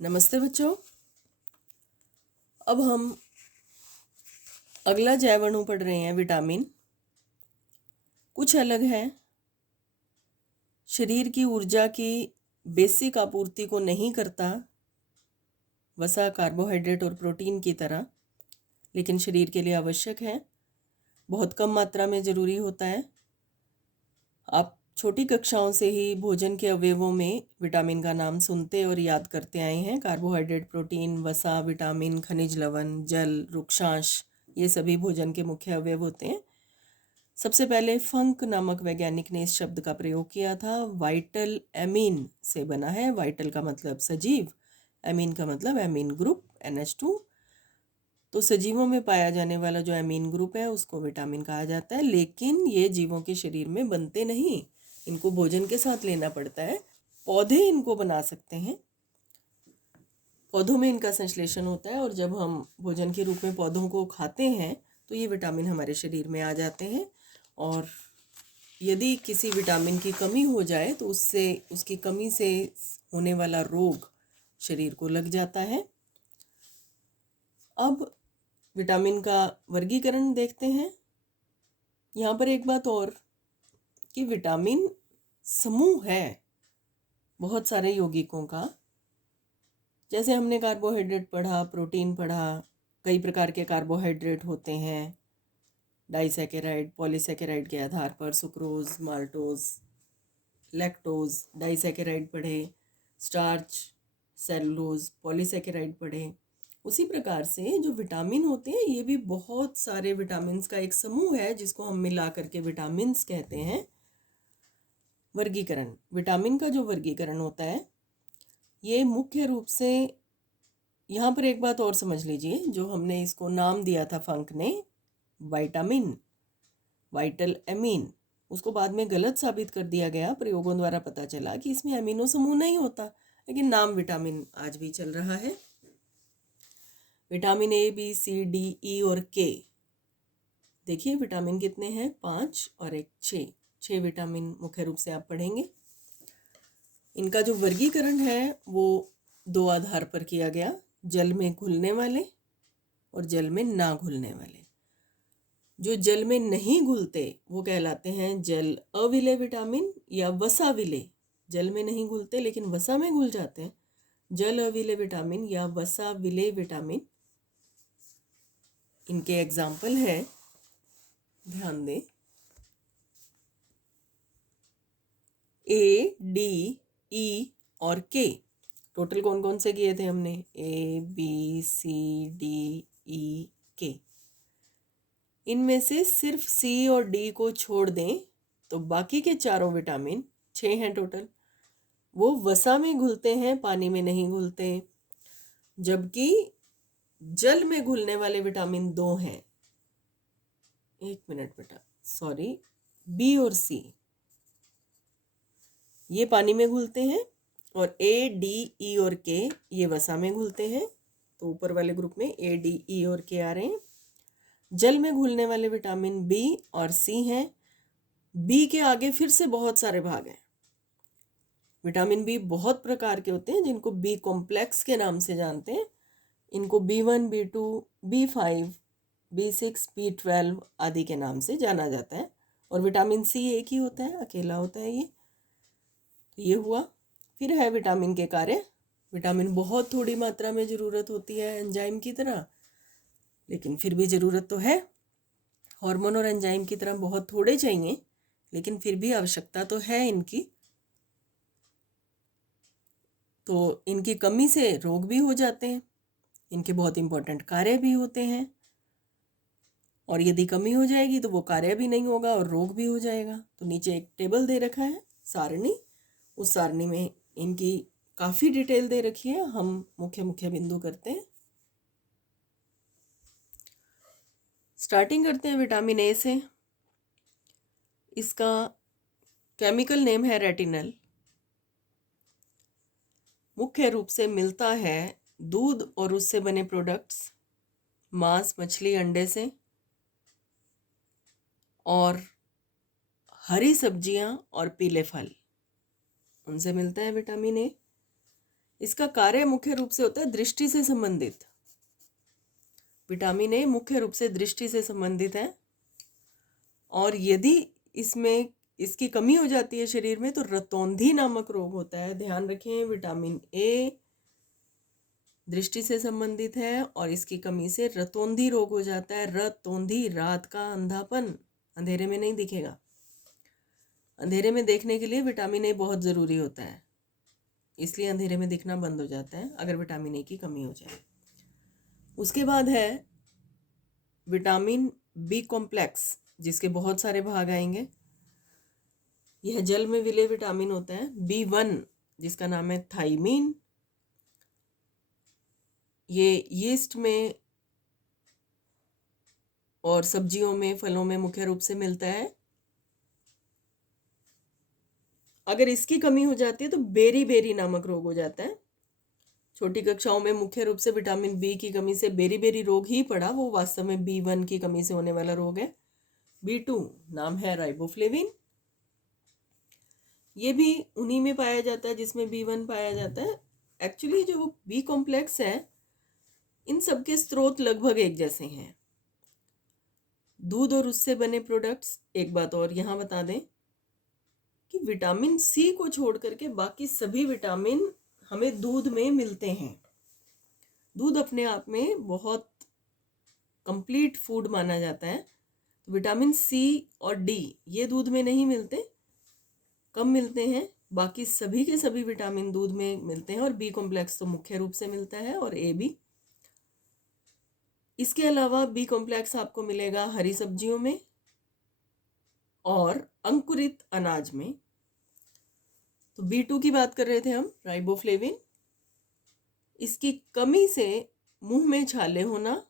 नमस्ते बच्चों। अब हम अगला जैव अणु पढ़ रहे हैं। विटामिन कुछ अलग है। शरीर की ऊर्जा की बेसिक आपूर्ति को नहीं करता, वसा, कार्बोहाइड्रेट और प्रोटीन की तरह, लेकिन शरीर के लिए आवश्यक है। बहुत कम मात्रा में ज़रूरी होता है। आप छोटी कक्षाओं से ही भोजन के अवयवों में विटामिन का नाम सुनते और याद करते आए हैं। कार्बोहाइड्रेट, प्रोटीन, वसा, विटामिन, खनिज लवण, जल, रुक्षांश, ये सभी भोजन के मुख्य अवयव होते हैं। सबसे पहले फंक नामक वैज्ञानिक ने इस शब्द का प्रयोग किया था। वाइटल एमीन से बना है। वाइटल का मतलब सजीव, एमीन का मतलब एमीन ग्रुप NH2। तो सजीवों में पाया जाने वाला जो एमीन ग्रुप है उसको विटामिन कहा जाता है, लेकिन ये जीवों के शरीर में बनते नहीं, इनको भोजन के साथ लेना पड़ता है। पौधे इनको बना सकते हैं, पौधों में इनका संश्लेषण होता है और जब हम भोजन के रूप में पौधों को खाते हैं तो ये विटामिन हमारे शरीर में आ जाते हैं। और यदि किसी विटामिन की कमी हो जाए तो उसकी कमी से होने वाला रोग शरीर को लग जाता है। अब विटामिन का वर्गीकरण देखते हैं। यहाँ पर एक बात और कि विटामिन समूह है बहुत सारे यौगिकों का। जैसे हमने कार्बोहाइड्रेट पढ़ा, प्रोटीन पढ़ा, कई प्रकार के कार्बोहाइड्रेट होते हैं, डाइसैकेराइड, पॉलीसैकेराइड के आधार पर, सुक्रोज, माल्टोज, लैक्टोज, डाइसैकेराइड पढ़े, स्टार्च, सेलुलोज, पॉलीसैकेराइड पढ़े। उसी प्रकार से जो विटामिन होते हैं ये भी बहुत सारे विटामिन्स का एक समूह है जिसको हम मिला करके विटामिन्स कहते हैं। वर्गीकरण, विटामिन का जो वर्गीकरण होता है ये मुख्य रूप से, यहाँ पर एक बात और समझ लीजिए, जो हमने इसको नाम दिया था फंक ने वाइटामिन, वाइटल एमीन, उसको बाद में गलत साबित कर दिया गया। प्रयोगों द्वारा पता चला कि इसमें अमीनो समूह नहीं होता, लेकिन नाम विटामिन आज भी चल रहा है। Vitamin A, B, C, D, E और K। देखिए विटामिन कितने हैं, 5 और एक 6 विटामिन मुख्य रूप से आप पढ़ेंगे। इनका जो वर्गीकरण है वो दो आधार पर किया गया, जल में घुलने वाले और जल में ना घुलने वाले। जो जल में नहीं घुलते वो कहलाते हैं जल अविलेय विटामिन या वसा विलेय। जल में नहीं घुलते लेकिन वसा में घुल जाते हैं, जल अविलेय विटामिन या वसा विलेय विटामिन। इनके एग्जाम्पल है, ध्यान दें, A, D, E और K। टोटल कौन कौन से किए थे हमने, A, B, C, D, E, K। इनमें से सिर्फ C और D को छोड़ दें तो बाकी के चारों विटामिन, 6 हैं टोटल, वो वसा में घुलते हैं, पानी में नहीं घुलते। जबकि जल में घुलने वाले विटामिन 2 हैं। एक मिनट बेटा, सॉरी, B और C ये पानी में घुलते हैं और A, D, E और K ये वसा में घुलते हैं। तो ऊपर वाले ग्रुप में A, D, E और K आ रहे हैं। जल में घुलने वाले विटामिन B और C हैं। B के आगे फिर से बहुत सारे भाग हैं। विटामिन B बहुत प्रकार के होते हैं जिनको B कॉम्प्लेक्स के नाम से जानते हैं। इनको B1, B2, B5, B6, B12 आदि के नाम से जाना जाता है। और विटामिन C एक ही होता है, अकेला होता है ये। तो ये हुआ। फिर है विटामिन के कार्य। विटामिन बहुत थोड़ी मात्रा में ज़रूरत होती है एंजाइम की तरह, लेकिन फिर भी ज़रूरत तो है। हार्मोन और एंजाइम की तरह बहुत थोड़े चाहिए, लेकिन फिर भी आवश्यकता तो है इनकी। तो इनकी कमी से रोग भी हो जाते हैं, इनके बहुत इंपॉर्टेंट कार्य भी होते हैं। और यदि कमी हो जाएगी तो वो कार्य भी नहीं होगा और रोग भी हो जाएगा। तो नीचे एक टेबल दे रखा है, सारणी, उस सारणी में इनकी काफ़ी डिटेल दे रखी है। हम मुख्य मुख्य बिंदु करते हैं। स्टार्टिंग करते हैं विटामिन A से। इसका केमिकल नेम है रेटिनल। मुख्य रूप से मिलता है दूध और उससे बने प्रोडक्ट्स, मांस, मछली, अंडे से, और हरी सब्जियां और पीले फल, उनसे मिलता है विटामिन A। इसका कार्य मुख्य रूप से होता है दृष्टि से संबंधित। विटामिन ए मुख्य रूप से दृष्टि से संबंधित है, और यदि इसमें इसकी कमी हो जाती है शरीर में तो रतौंधी नामक रोग होता है। ध्यान रखें, विटामिन ए दृष्टि से संबंधित है और इसकी कमी से रतौंधी रोग हो जाता है। रतौंधी, रात का अंधापन, अंधेरे में नहीं दिखेगा। अंधेरे में देखने के लिए विटामिन ए बहुत ज़रूरी होता है, इसलिए अंधेरे में दिखना बंद हो जाता है अगर विटामिन ए की कमी हो जाए। उसके बाद है विटामिन बी कॉम्प्लेक्स, जिसके बहुत सारे भाग आएंगे। यह जल में विलय विटामिन होता है। B1 जिसका नाम है थाइमीन, ये यीस्ट में और सब्जियों में, फलों में मुख्य रूप से मिलता है। अगर इसकी कमी हो जाती है तो बेरी बेरी नामक रोग हो जाता है। छोटी कक्षाओं में मुख्य रूप से विटामिन बी की कमी से बेरी बेरी रोग ही पड़ा, वो वास्तव में B1 की कमी से होने वाला रोग है। B2 नाम है राइबोफ्लेविन, ये भी उन्हीं में पाया जाता है जिसमें B1 पाया जाता है। एक्चुअली जो बी कॉम्प्लेक्स है, इन सब के स्रोत लगभग एक जैसे हैं, दूध और उससे बने प्रोडक्ट्स। एक बात और यहाँ बता दें कि विटामिन सी को छोड़ करके बाकी सभी विटामिन हमें दूध में मिलते हैं। दूध अपने आप में बहुत कंप्लीट फूड माना जाता है। तो विटामिन सी और डी ये दूध में नहीं मिलते, कम मिलते हैं। बाकी सभी के सभी विटामिन दूध में मिलते हैं, और बी कॉम्प्लेक्स तो मुख्य रूप से मिलता है, और ए भी। इसके अलावा बी कॉम्प्लेक्स आपको मिलेगा हरी सब्जियों में और अंकुरित अनाज में। तो B2 की बात कर रहे थे हम, राइबोफ्लेविन। इसकी कमी से मुंह में छाले होना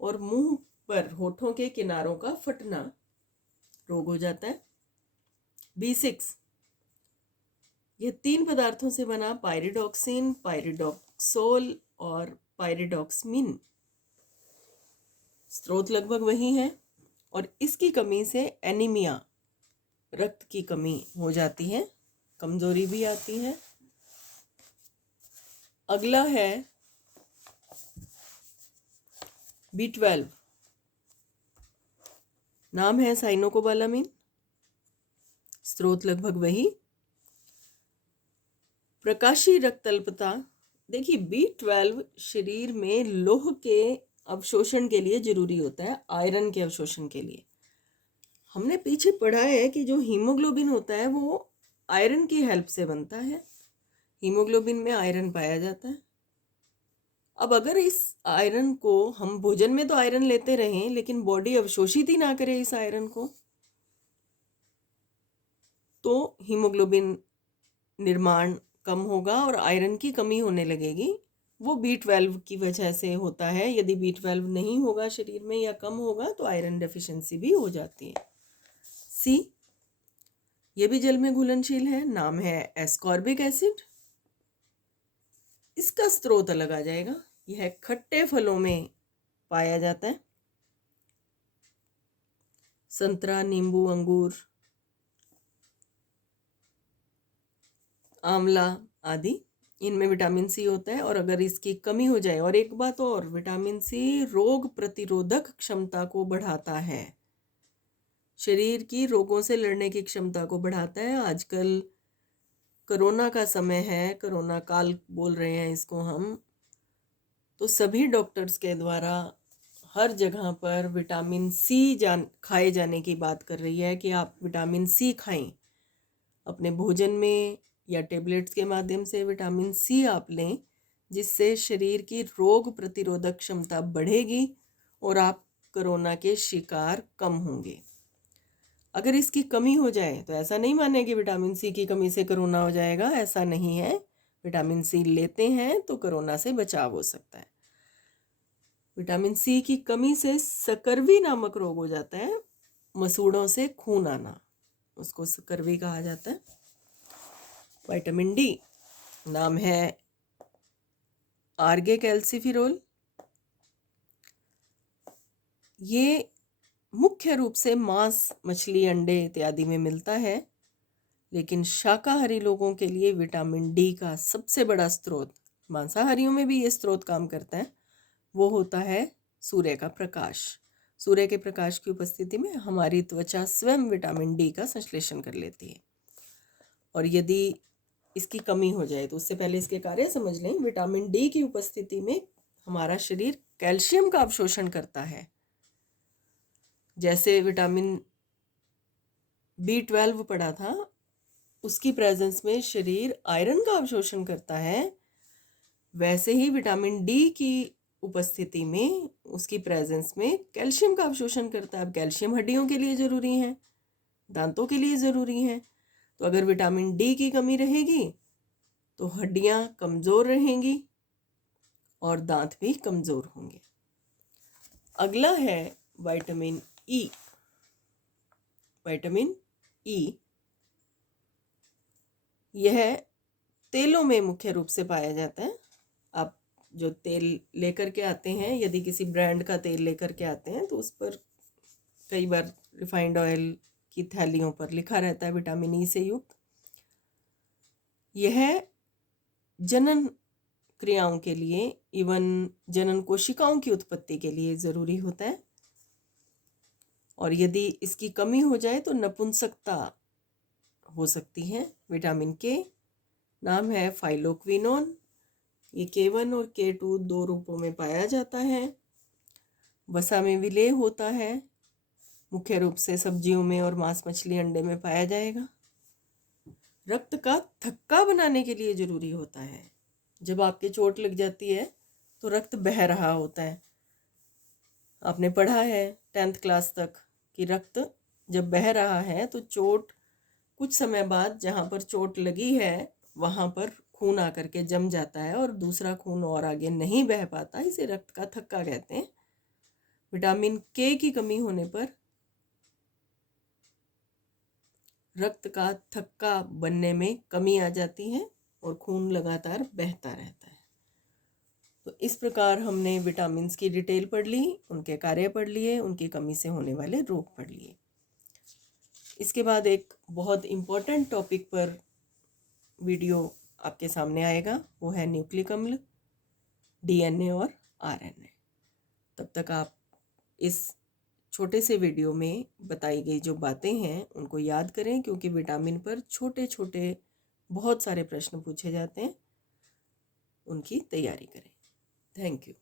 और मुंह पर होठों के किनारों का फटना रोग हो जाता है। B6 यह 3 पदार्थों से बना पायरिडॉक्सिन, पायरिडॉक्सोल और पायरिडॉक्समिन, स्रोत लगभग वही है, और इसकी कमी से एनीमिया, रक्त की कमी हो जाती है, कमजोरी भी आती है। अगला है B12, नाम है साइनोकोबालामिन, स्रोत लगभग वही। प्रकाशीय रक्त अल्पता, देखिए B12 शरीर में लौह के अवशोषण के लिए जरूरी होता है, आयरन के अवशोषण के लिए। हमने पीछे पढ़ा है कि जो हीमोग्लोबिन होता है वो आयरन की हेल्प से बनता है। हीमोग्लोबिन में आयरन पाया जाता है। अब अगर इस आयरन को हम भोजन में तो आयरन लेते रहें, लेकिन बॉडी अवशोषित ही ना करे इस आयरन को, तो हीमोग्लोबिन निर्माण कम होगा और आयरन की कमी होने लगेगी। वो B12 की वजह से होता है। यदि B12 नहीं होगा शरीर में या कम होगा तो आयरन डेफिशिएंसी भी हो जाती है। C ये भी जल में घुलनशील है, नाम है एस्कॉर्बिक एसिड। इसका स्रोत अलग आ जाएगा, यह खट्टे फलों में पाया जाता है। संतरा, नींबू, अंगूर, आंवला आदि, इनमें विटामिन सी होता है। और अगर इसकी कमी हो जाए, और एक बात और, विटामिन सी रोग प्रतिरोधक क्षमता को बढ़ाता है, शरीर की रोगों से लड़ने की क्षमता को बढ़ाता है। आजकल कोरोना का समय है, कोरोना काल बोल रहे हैं इसको हम, तो सभी डॉक्टर्स के द्वारा हर जगह पर विटामिन सी खाए जाने की बात कर रही है कि आप विटामिन सी खाएं अपने भोजन में, या टेबलेट्स के माध्यम से विटामिन सी आप लें, जिससे शरीर की रोग प्रतिरोधक क्षमता बढ़ेगी और आप कोरोना के शिकार कम होंगे। अगर इसकी कमी हो जाए तो ऐसा नहीं माने कि विटामिन सी की कमी से कोरोना हो जाएगा, ऐसा नहीं है। विटामिन सी लेते हैं तो कोरोना से बचाव हो सकता है। विटामिन सी की कमी से सकर्वी नामक रोग हो जाता है, मसूड़ों से खून आना, उसको सकर्वी कहा जाता है। विटामिन डी, नाम है आर्गे कैल्सिफिरोल। ये मुख्य रूप से मांस, मछली, अंडे इत्यादि में मिलता है, लेकिन शाकाहारी लोगों के लिए विटामिन डी का सबसे बड़ा स्रोत, मांसाहारियों में भी ये स्रोत काम करता है, वो होता है सूर्य का प्रकाश। सूर्य के प्रकाश की उपस्थिति में हमारी त्वचा स्वयं विटामिन डी का संश्लेषण कर लेती है, और यदि इसकी कमी हो जाए तो उससे पहले इसके कार्य समझ लें। विटामिन डी की उपस्थिति में हमारा शरीर कैल्शियम का अवशोषण करता है। जैसे विटामिन B12 पढ़ा था, उसकी प्रेजेंस में शरीर आयरन का अवशोषण करता है, वैसे ही विटामिन डी की उपस्थिति में उसकी प्रेजेंस में कैल्शियम का अवशोषण करता है। अब कैल्शियम हड्डियों के लिए ज़रूरी है, दांतों के लिए ज़रूरी है, तो अगर विटामिन डी की कमी रहेगी तो हड्डियां कमज़ोर रहेंगी और दांत भी कमज़ोर होंगे। अगला है विटामिन ई। विटामिन ई यह तेलों में मुख्य रूप से पाया जाता है। आप जो तेल लेकर के आते हैं, यदि किसी ब्रांड का तेल लेकर के आते हैं तो उस पर कई बार रिफाइंड ऑयल की थैलियों पर लिखा रहता है विटामिन ई से युक्त। यह जनन क्रियाओं के लिए, इवन जनन कोशिकाओं की उत्पत्ति के लिए ज़रूरी होता है, और यदि इसकी कमी हो जाए तो नपुंसकता हो सकती है। विटामिन के नाम है फाइलोक्विनोन। ये K1 और K2 दो रूपों में पाया जाता है। वसा में विलेय होता है, मुख्य रूप से सब्जियों में और मांस मछली अंडे में पाया जाएगा। रक्त का थक्का बनाने के लिए ज़रूरी होता है। जब आपके चोट लग जाती है तो रक्त बह रहा होता है। आपने पढ़ा है 10th क्लास तक कि रक्त जब बह रहा है तो चोट कुछ समय बाद जहाँ पर चोट लगी है वहाँ पर खून आकर के जम जाता है और दूसरा खून और आगे नहीं बह पाता, इसे रक्त का थक्का कहते हैं। विटामिन के की कमी होने पर रक्त का थक्का बनने में कमी आ जाती है और खून लगातार बहता रहता है। तो इस प्रकार हमने विटामिन्स की डिटेल पढ़ ली, उनके कार्य पढ़ लिए, उनकी कमी से होने वाले रोग पढ़ लिए। इसके बाद एक बहुत इम्पोर्टेंट टॉपिक पर वीडियो आपके सामने आएगा, वो है न्यूक्लिक अम्ल, DNA और RNA। तब तक आप इस छोटे से वीडियो में बताई गई जो बातें हैं उनको याद करें, क्योंकि विटामिन पर छोटे छोटे बहुत सारे प्रश्न पूछे जाते हैं, उनकी तैयारी करें। Thank you.